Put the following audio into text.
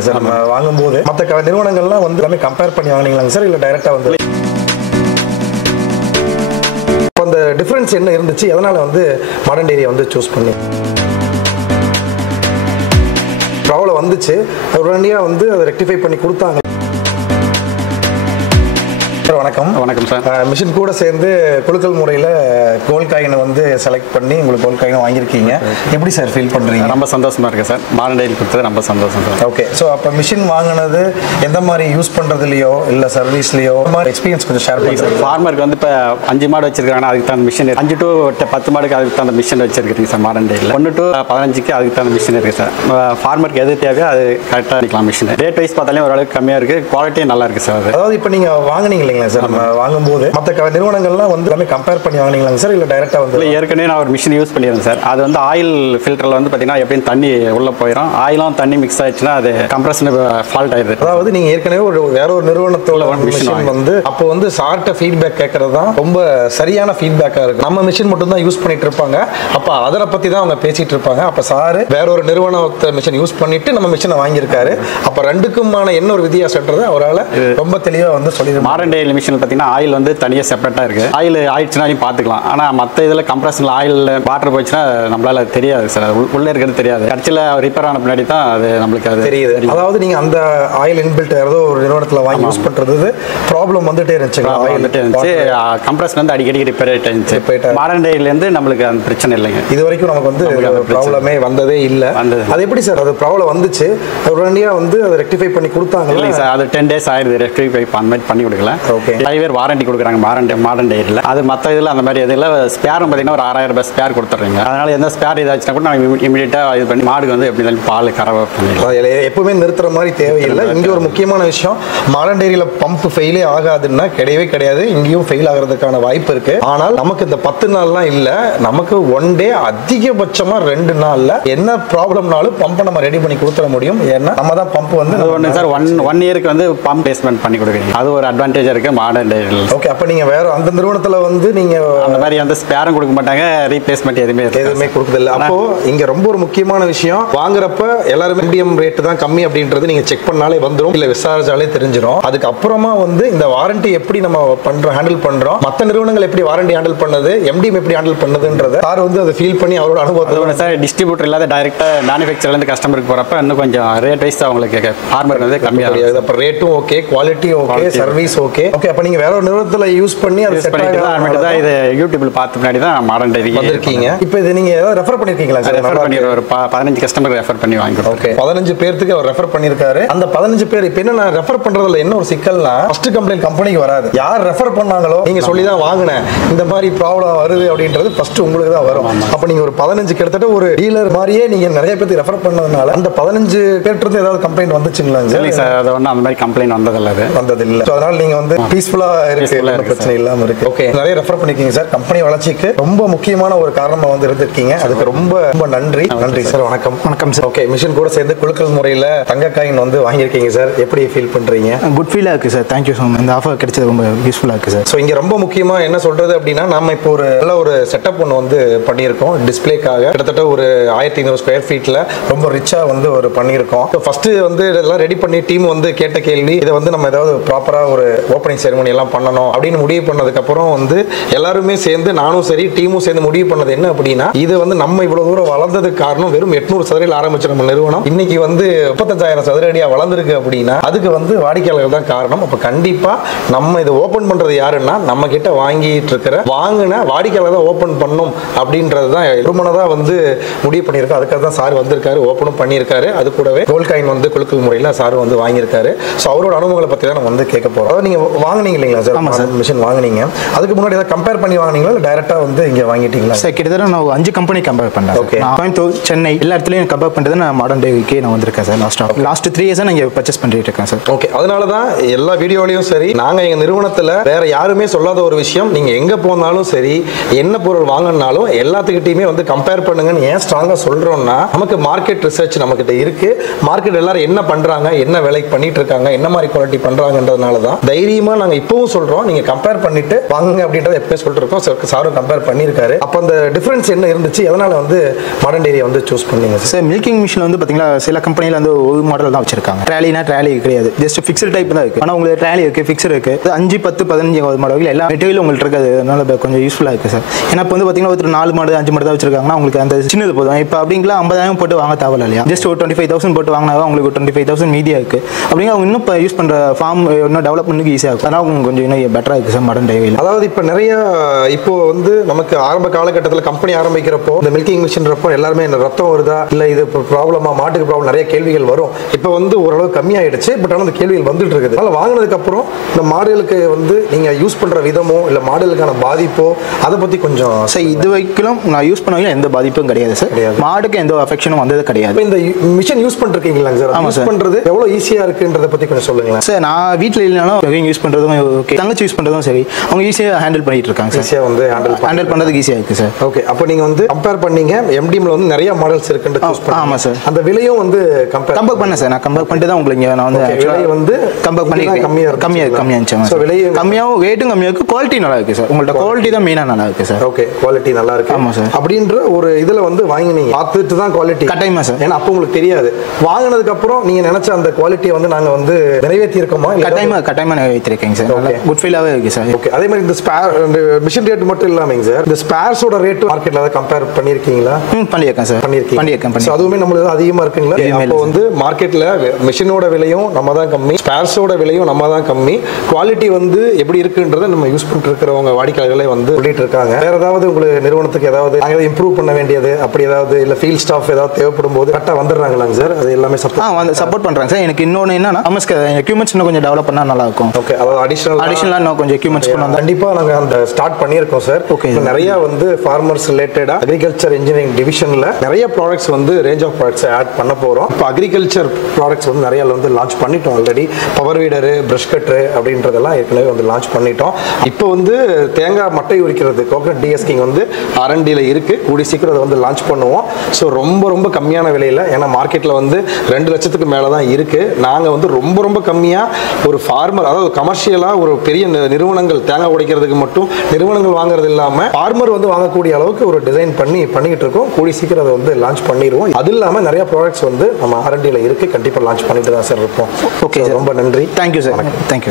வாங்குனீங்களா sir? நம்ம வாங்கும்போது மற்ற நிறுவனங்கள்லாம் வந்து எல்லாமே கம்பேர் பண்ணி வாங்குனீங்களாங்க சார், இல்லை டைரெக்டாக வந்து அந்த டிஃபரன்ஸ் என்ன இருந்துச்சு, எதனால வந்து மாடர்ன் டெய்ரியை வந்து சூஸ் பண்ணி ப்ராப்ளம் வந்துச்சு உடனடியாக வந்து அதை ரெக்டிஃபை பண்ணி கொடுத்தாங்க? வணக்கம். வணக்கம் சார். மிஷின் கூட சேர்ந்து குலுக்கல் முறையில் கோல்ட் காயினை வந்து செலக்ட் பண்ணி உங்களுக்கு கோல்ட் காயினை வாங்கியிருக்கீங்க. எப்படி சார் ஃபீல் பண்ணுறீங்க? ரொம்ப சந்தோஷமா இருக்கு சார். மாடர்ன் டெய்ரி கொடுத்தது ரொம்ப சந்தோஷம் சார். ஓகே. ஸோ அப்போ மிஷின் வாங்கினது எந்த மாதிரி யூஸ் பண்ணுறதுலையோ இல்லை சர்வீஸ்லையோ மாதிரி எக்ஸ்பீரியன்ஸ் கொஞ்சம் ஷேர் பண்ணுங்க. ஃபார்மருக்கு வந்து இப்போ 5 மாடு வச்சிருக்காங்கன்னா அதுக்கு தகுந்த மிஷின் 5 to 10 மாடுக்கு அதுக்கு தகுந்த மிஷின் வச்சிருக்கீங்க சார். மாடர்ன் டெய்ரியில் 1 to 15க்கு அதுக்கு தகுந்த மிஷின் இருக்குது சார். ஃபார்மருக்கு எது தேவையோ அது கரெக்டாக பண்ணிக்கலாம். மிஷின் ரேட் வைஸ் பார்த்தாலே ஓரளவுக்கு கம்மியாக இருக்குது, குவாலிட்டியும் நல்லா இருக்குது சார். அதாவது இப்போ நீங்கள் வாங்கினீங்க இல்லைங்களா சார், நம்ம வாங்கும்போது மற்ற நிறுவனங்கள்லாம் வந்து எல்லாமே கம்பேர் பண்ணி வாங்கினீங்களாங்க சார், இல்லை டைரெக்டாக வந்து? ஏற்கனவே நான் ஒரு மிஷின் யூஸ் பண்ணியிருந்தேன் சார். அது வந்து ஆயில் ஃபில்டரில் வந்து பார்த்தீங்கன்னா எப்படியும் தண்ணி உள்ளே போயிடும். ஆயிலும் தண்ணி மிக்ஸ் ஆயிடுச்சுன்னா அது கம்ப்ரஷன் ஃபால்ட் ஆயிடுது. அதாவது நீங்கள் ஏற்கனவே வேற ஒரு நிறுவனத்தோட மிஷின் வந்து அப்போ வந்து சார்ட்ட ஃபீட்பேக் கேட்கறது தான் ரொம்ப சரியான ஃபீட்பேக்காக இருக்குது. நம்ம மிஷின் மட்டும் தான் யூஸ் பண்ணிட்டு இருப்பாங்க. அப்போ அதை பற்றி தான் அவங்க பேசிட்டு இருப்பாங்க. அப்போ சார் வேற ஒரு நிறுவனத்தை மிஷின் யூஸ் பண்ணிட்டு நம்ம மிஷினை வாங்கியிருக்காரு. அப்போ ரெண்டுக்குமான என்ன ஒரு வித்தியாசம்ன்றது அவரால் ரொம்ப தெளிவாக வந்து சொல்லிடுறாரு. மாடர்ன் டெய்ரி மிஷின் பார்த்தீங்கன்னா ஆயில் வந்து தனியாக செப்பரேட்டாக இருக்குது. ஆயில் ஆயிடுச்சுனாலையும் பார்த்துக்கலாம். ஆனால் மற்ற இதில் கம்ப்ரஷனில் ஆயில் வாட்டர் போச்சுன்னா நம்மளால தெரியாது சார், உள்ளே இருக்கிறது தெரியாது. கடைசியில் ரிப்பேர் ஆன பின்னாடி தான் அது நம்மளுக்கு அது தெரியுது. அதாவது நீங்கள் அந்த ஆயில் இன்பில்ட் ஏதோ ஒரு நிறுவனத்தில் வாங்கி யூஸ் பண்ணுறது ப்ராப்ளம் வந்துட்டே இருந்துச்சு. கம்ப்ரஷன் வந்து அடிக்கடி ரிப்பேர் ஆகிட்டே இருந்துச்சு. மாடர்ன் டெய்ரிலேருந்து நம்மளுக்கு அந்த பிரச்சனை இல்லைங்க. இது வரைக்கும் நமக்கு வந்து ப்ராப்ளமே வந்ததே இல்லை. அது எப்படி சார் அது ப்ராப்ளம் வந்துச்சு உடனடியாக வந்து அதை ரெக்டிஃபை பண்ணி கொடுத்தாங்க? இல்லை சார், அது 10 days ஆயிடுது ரெக்டிஃபை அந்த மாதிரி பண்ணி கொடுக்கல. ஓகே. 5 year வாரண்டி கொடுக்குறாங்க மாடர்ன் டெய்ரியில். அது மற்ற இதில் அந்த மாதிரி இதில் ஸ்பேரும் பார்த்தீங்கன்னா ஒரு 6000 ரூபாய் ஸ்பேர் கொடுத்துட்றீங்க. அதனால் எந்த ஸ்பேர் இதாச்சுன்னா கூட நம்ம இமீடியட்டாக இது பண்ணி மாடுக்கு வந்து எப்படி இருந்தாலும் பால் கறவை பண்ணிடலாம். எப்பவுமே நிறுத்துற மாதிரி தேவையில்லை. இங்கே ஒரு முக்கியமான விஷயம், மாடர்ன் டெய்ரியில் பம்ப் ஃபெயிலே ஆகாதுன்னா கிடையவே கிடையாது. இங்கேயும் ஃபெயில் ஆகிறதுக்கான வாய்ப்பு இருக்கு. ஆனால் நமக்கு இந்த 10 நாள்லாம் இல்லை, நமக்கு 1 day அதிகபட்சமாக 2 நாளில் என்ன ப்ராப்ளம்னாலும் பம்பை நம்ம ரெடி பண்ணி கொடுத்துட முடியும். ஏன்னா நம்ம தான் பம்ப் வந்து ஒன்று சார் 1 yearக்கு வந்து பம்ப் பேஸ்மெண்ட் பண்ணி கொடுக்குறீங்க. அது ஒரு அட்வான்டேஜ் இருக்குது மாடர்ன் டெய்ரியில். ஓகே. அப்போ நீங்கள் வேற அந்த நிறுவனத்தில் வந்து நீங்கள் அந்த மாதிரி அந்த ஸ்பேரும் கொடுக்க மாட்டாங்க, ரீப்ளேஸ்மெண்ட் எதுவுமே கொடுக்குதில்ல. அப்போ இங்க ரொம்ப ஒரு முக்கியமான விஷயம், வாங்குறப்ப எல்லாருமே மீடியம் ரேட் தான் கம்மி அப்படின்றது நீங்க செக் பண்ணாலே வந்துடும், இல்ல விசாரிச்சாலே தெரிஞ்சிடும். அதுக்கு அப்புறமா வந்து இந்த வாரண்டி எப்படி நம்ம பண்றோம், ஹேண்டில் பண்றோம், மற்ற நிறுவனங்கள் எப்படி வாரண்டி ஹேண்டில் பண்ணது, எம்டிஎம் எப்படி ஹேண்டில் பண்ணதுன்றத சார் வந்து அதை ஃபீல் பண்ணி அவரோட அனுபவத்தை சார் டிஸ்ட்ரிபியூட்டர் இல்லாத டைரக்டா மேனுஃபேக்சர்ல இருந்து கஸ்டமருக்கு போறப்ப இன்னும் கொஞ்சம் ரேட் வைஸ் அவங்களுக்கு ஃபார்மர் வந்து கம்மியாக. அப்ப ரேட்டும் okay, quality okay, service okay. Okay. அப்ப நீங்க வேற ஒரு நிறுவனத்துல யூஸ் பண்ணி அதை செட் பண்ணிட்டு தான் இது யூடியூப்ல பார்த்த முன்னாடி தான் மாடர்ன் டெய்ரி வந்திருக்கீங்க. இப்போ இது நீங்க ஏதாவது ரெஃபர் பண்ணிருக்கீங்களா சார்? ரெஃபர் பண்ணி ஒரு 15 கஸ்டமர் ரெஃபர் பண்ணி வாங்கிட்டோம். ஓகே. 15 பேருக்கு அவர் ரெஃபர் பண்ணிருக்காரு. அந்த 15 பேர் இப்போ என்ன நான் ரெஃபர் பண்றதுல என்ன ஒரு சிக்கல்னா, ஃபர்ஸ்ட் கம்ப்ளைண்ட் கம்பெனிக்கு வராது. யார் ரெஃபர் பண்ணாங்களோ நீங்க சொல்லி தான் வாங்கினேன், இந்த மாதிரி ப்ராப்ளம் வருது அப்படின்றது ஃபர்ஸ்ட் உங்களுக்கு தான் வரும். அப்ப நீங்க ஒரு 15 கிட்டத்தட்ட ஒரு டீலர் மாதிரியே நீங்க நிறைய பேருக்கு ரெஃபர் பண்ணதுனால அந்த 15 பேர்ட்ட இருந்து ஏதாவது கம்ப்ளைண்ட் வந்துச்சுங்களா? இல்லை சார், அது ஒன்றும் அந்த மாதிரி கம்ப்ளைண்ட் வந்ததில்லை. அதனால நீங்க வந்து பீஸ்ஃபுல்லா இருக்கு, பிரச்சனை இல்லாம இருக்கு. ஓகே. நிறைய ரெஃபர் பண்ணிருக்கீங்க சார். கம்பெனி வளர்ச்சிக்கு ரொம்ப முக்கியமான ஒரு காரணமா வந்து இருந்திருக்கீங்க. அதுக்கு ரொம்ப ரொம்ப நன்றி. நன்றி சார். வணக்கம். வணக்கம் சார். ஓகே. மிஷின் கூட சேர்ந்து குலுக்கல் முறையில் தங்க காயின் வந்து வாங்கியிருக்கீங்க சார். எப்படி ஃபீல் பண்றீங்க? குட் ஃபீலாக இருக்குது சார். Thank you so much. இந்த ஆஃபர் கிடைச்சது ரொம்ப யூஸ்ஃபுல்லாக இருக்குது சார். ஸோ இங்கே ரொம்ப முக்கியமாக என்ன சொல்றது அப்படின்னா, நம்ம இப்போ ஒரு நல்ல ஒரு செட்டப் ஒன்று வந்து பண்ணியிருக்கோம் டிஸ்பிளேக்காக. கிட்டத்தட்ட ஒரு 1500 ஸ்கொயர் ஃபீட்டில் ரொம்ப ரிச்சாக வந்து ஒரு பண்ணியிருக்கோம். ஸோ ஃபர்ஸ்ட் வந்து இதெல்லாம் ரெடி பண்ணி டீம் வந்து கேட்ட கேள்வி, இதை வந்து நம்ம ஏதாவது ப்ராப்பராக ஒரு ஓப்பனிங் செரிமனி எல்லாம் பண்ணணும் அப்படின்னு முடிவு பண்ணதுக்கப்புறம் வந்து எல்லாருமே சேர்ந்து, நானும் சரி டீமும் சேர்ந்து முடிவு பண்ணது என்ன அப்படின்னா, இது வந்து நம்ம இவ்வளவு தூரம் வளர்ந்ததுக்கு காரணம் வெறும் 800 சதுரடியில் ஆரம்பிச்ச நம்ம நிறுவனம் இன்னைக்கு வந்து 35,000 சதுரடியா வளர்ந்துருக்கு அப்படின்னா அதுக்கு வந்து வாடிக்கையாளர்கள் தான் காரணம். அப்ப கண்டிப்பா நம்ம இதை ஓபன் பண்றது யாருன்னா, நம்ம கிட்ட வாங்கிட்டு இருக்கிற வாங்கின வாடிக்கையாளர் தான் ஓபன் பண்ணும் அப்படின்றது தான் திருமணதா வந்து முடிவு பண்ணியிருக்கோம். அதுக்காக தான் சார் வந்திருக்காரு, ஓப்பனும் பண்ணியிருக்காரு. அது கூடவே கோல்ட் காயின் வந்து குலுக்கல் முறையில் சார் வந்து வாங்கியிருக்காரு. ஸோ அவரோட அனுபவங்களை பற்றி தான் நம்ம வந்து கேட்க போறோம். அதாவது நீங்க வாங்கினீங்க இல்லைங்களா சார் மிஷின் வாங்கினீங்க, அதுக்கு முன்னாடி ஏதாவது கம்பேர் பண்ணி வாங்கினீங்களா இல்லை டைரக்டா வந்து இங்கே வாங்கிட்டீங்களா சார்? கிட்டத்தட்ட நான் 5 கம்பெனி கம்பேர் பண்ணேன். ஓகே. கோயம்புத்தூர், சென்னை எல்லா இடத்துலையும் கம்பேர் பண்ணிட்டு நான் மாடர்ன் டெய்ரிக்கு நான் வந்திருக்கேன் சார். லாஸ்ட் 3 இயர்ஸாக நான் இங்கே பர்ச்சேஸ் பண்ணிட்டு இருக்கேன் சார். ஓகே. அதனால தான் எல்லா வீடியோலையும் சரி, நாங்கள் எங்கள் நிறுவனத்தில் வேற யாருமே சொல்லாத ஒரு விஷயம், நீங்கள் எங்கே போனாலும் சரி, என்ன பொருள் வாங்கினாலும் எல்லாத்துக்கிட்டையுமே வந்து கம்பேர் பண்ணுங்கன்னு ஏன் ஸ்ட்ராங்காக சொல்கிறோம்னா, நமக்கு மார்க்கெட் ரிசர்ச் நம்மக்கிட்ட இருக்கு. மார்க்கெட் எல்லாரும் என்ன பண்ணுறாங்க, என்ன விலைக்கு பண்ணிட்டு இருக்காங்க, என்ன மாதிரி குவாலிட்டி பண்ணுறாங்கன்றதுனால தான் தைரியமாக நிச்சயமா நாங்க இப்பவும் சொல்றோம், நீங்க கம்பேர் பண்ணிட்டு வாங்குங்க அப்படின்றத எப்பவுமே சொல்லிட்டு இருக்கோம். சாரும் கம்பேர் பண்ணியிருக்காரு. அப்போ அந்த டிஃபரன்ஸ் என்ன இருந்துச்சு, எதனால வந்து மாடர்ன் டெய்ரி வந்து சூஸ் பண்ணீங்க சார்? மில்கிங் மிஷின் வந்து பாத்தீங்கன்னா சில கம்பெனில வந்து ஒரு மாடல் தான் வச்சிருக்காங்க. ட்ராலினா ட்ராலி கிடையாது, ஜஸ்ட் ஃபிக்ஸ்டு டைப் தான் இருக்கு. ஆனா உங்களுக்கு ட்ராலி இருக்கு, ஃபிக்ஸ்டு இருக்கு. 5, 10, 15 மாடல் எல்லா மெட்டீரியலும் உங்களுக்கு இருக்காது. அதனால கொஞ்சம் யூஸ்ஃபுல்லா இருக்கு சார். ஏன்னா இப்போ வந்து பாத்தீங்கன்னா ஒரு 4 மாடு 5 மாடு தான் வச்சிருக்காங்கன்னா உங்களுக்கு அந்த சின்னது போதும். இப்போ அப்படிங்களா 50,000 போட்டு வாங்க தேவையில்ல இல்லையா? ஜஸ்ட் ஒரு 25,000 போட்டு வாங்கினா உங்களுக்கு 25,000 மீதியா இருக்கு. அப்படிங்க அவங்க இன்னும் யூஸ் பண்ற ஃபார்ம் இன்னும் டெவலப்மெண்ட்டுக்கு ஈஸியாக இருக்கும். அதனால உங்களுக்கு கொஞ்சம் இன்னும் பெட்டரா இருக்கு சார் மாடர்ன் டெய்ரியில். அதாவது இப்போ நிறைய இப்போ வந்து நமக்கு ஆரம்ப காலகட்டத்தில் கம்பெனி ஆரம்பிக்கிறப்போ இந்த மில்கிங் மிஷின்றப்போ எல்லாருமே இந்த ரத்தம் வருதா இல்லை இது ப்ராப்ளமா, மாட்டுக்கு ப்ராப்ளம், நிறைய கேள்விகள் வரும். இப்போ வந்து ஓரளவு கம்மியாயிடுச்சு. பட் ஆனால் அந்த கேள்விகள் வந்துட்டு இருக்குது. அதனால் வாங்கினதுக்கு அப்புறம் இந்த மாடுகளுக்கு வந்து நீங்க யூஸ் பண்ற விதமோ இல்லை மாடுகளுக்கான பாதிப்போ அதை பத்தி கொஞ்சம் சார். இது வரைக்கும் நான் யூஸ் பண்ண எந்த பாதிப்பும் கிடையாது சார். மாடுக்கு எந்த அஃபெக்ஷனும் வந்தது கிடையாது. இந்த மிஷின் யூஸ் பண்ணிருக்கீங்களா சார்? ஆமா சார். பண்றது எவ்வளவு ஈஸியா இருக்குன்றத பத்தி கொஞ்சம் சொல்லுங்களேன் சார். நான் வீட்டில் இல்லைனாலும் யூஸ் பண்றதும் ஓகே, தங்கச்சி யூஸ் பண்றதும் சரி, அவங்க ஈஸியாக ஹேண்டில் பண்ணிட்டு இருக்காங்க சார். ஈஸியாக வந்து ஹேண்டில் பண்றதுக்கு ஈஸியாக இருக்கு சார். ஓகே. அப்போ நீங்க வந்து கம்பேர் பண்ணீங்க, எம்டிஎம்ல வந்து நிறைய மாடல்ஸ் இருக்குன்னு சூஸ் பண்ணீங்க. ஆமா சார். அந்த விலையும் வந்து கம்பேர் பண்ணேன் சார். நான் கம்பேர் பண்ணிட்டு தான் உங்களுக்கு நான் வந்து விலை வந்து கம்பேர் பண்ணி கம்மியா இருந்துச்சு. ஸோ விலை கம்மியாகவும் ரேட்டும் கம்மியாக இருக்கு, குவாலிட்டி நல்லா இருக்கு சார். உங்கள்ட்ட குவாலிட்டி தான் மெயினாக நல்லா இருக்கு சார். ஓகே, குவாலிட்டி நல்லா இருக்கு. ஆமா சார். அப்படின்ற ஒரு இதுல வந்து வாங்கினீங்க, பார்த்துட்டு தான் குவாலிட்டி கட்டாயமா சார். ஏன்னா அப்போ உங்களுக்கு தெரியாது. வாங்கினதுக்கு அப்புறம் நீங்க நினைச்ச அந்த குவாலிட்டியை வந்து நாங்க வந்து நிறைவேற்றி இருக்கோமா? கட்டாயமா நிறைவேற்றிருக்கீங்க சார். குட் ஃபீலாவே இருக்கு சார். ஓகே. அதே மாதிரி இந்த ஸ்பேர் மிஷின் ரேட் மட்டும் இல்லாமங்க சார், இந்த ஸ்பேர்ஸோட ரேட் மார்க்கெட்ல அதை கம்பேர் பண்ணிருக்கீங்களா? பண்ணியிருக்கேன் சார். பண்ணியிருக்கேன். அதுவுமே நம்மளுக்கு அதிகமா இருக்குங்களா? அப்போ வந்து மார்க்கெட்ல மிஷினோட விலையும் நம்ம தான் கம்மி, ஸ்பேர்ஸோட விலையும் நம்ம தான் கம்மி, குவாலிட்டி வந்து எப்படி இருக்குன்றத நம்ம யூஸ் பண்ணிட்டு இருக்கிறவங்க வாடிக்கையாளர்களே வந்து சொல்லிட்டு இருக்காங்க. வேற ஏதாவது உங்களுக்கு நிறுவனத்துக்கு ஏதாவது இம்ப்ரூவ் பண்ண வேண்டியது அப்படி ஏதாவது இல்ல ஃபீல்ட் ஸ்டாஃப் ஏதாவது தேவைப்படும் போது கரெக்டா வந்துடுறாங்களாங்க சார்? அது எல்லாமே சப்போர்ட் பண்றாங்க சார். எனக்கு இன்னொன்னு என்னன்னா எக்யூப்மெண்ட்ஸ் இன்னும் கொஞ்சம் டெவலப் பண்ணா நல்லா இருக்கும். ஓகே. அதாவது அடிஷனலா இன்னும் கொஞ்சம் எக்யூப்மெண்ட்ஸ் கொண்டு வந்தா கண்டிப்பா நாங்க அந்த ஸ்டார்ட் பண்ணியிருக்கோம் சார். ஓகே. நிறைய வந்து ஃபார்மர்ஸ் ரிலேட்டடா அக்ரிகல்ச்சர் இன்ஜினியரிங் டிவிஷன்ல நிறைய ப்ராடக்ட்ஸ் வந்து ரேஞ்ச் ஆஃப் ப்ராடக்ட்ஸ் ஆட் பண்ண போறோம். இப்போ அக்ரிகல்ச்சர் ப்ராடக்ட்ஸ் வந்து நிறைய வந்து லான்ச் பண்ணிட்டோம் already. Power weeder, brush cutter அப்படின்றதெல்லாம் ஏற்கனவே வந்து லான்ச் பண்ணிட்டோம். இப்போ வந்து தேங்காய் மட்டை உரிக்கிறது கோகனட் டிஎஸ்கிங் வந்து R&Dல இருக்கு. கூடி சீக்கிரம் அதை வந்து லான்ச் பண்ணுவோம். ஸோ ரொம்ப கம்மியான விலையில், ஏன்னா மார்க்கெட்டில் வந்து 2 லட்சத்துக்கு மேலே தான் இருக்கு. நாங்கள் வந்து ரொம்ப கம்மியாக ஒரு ஃபார்மர், அதாவது கமர்ஷியலாக ஒரு பெரிய நிறுவனங்கள் தேங்காய் உடைக்கிறதுக்கு மட்டும் நிறுவனங்கள் வாங்குறது இல்லாமல் ஃபார்மர் வந்து வாங்கக்கூடிய அளவுக்கு ஒரு டிசைன் பண்ணிக்கிட்டு இருக்கோம். கூடி சீக்கிரம் அதை வந்து லான்ச் பண்ணிடுவோம். அது இல்லாமல் நிறைய ப்ராடக்ட்ஸ் வந்து நம்ம R&Dல இருக்கு. கண்டிப்பாக லான்ச் பண்ணிட்டு தான் சார் இருப்போம். ஓகே, ரொம்ப நன்றி. Thank you sir. தேங்க்யூ.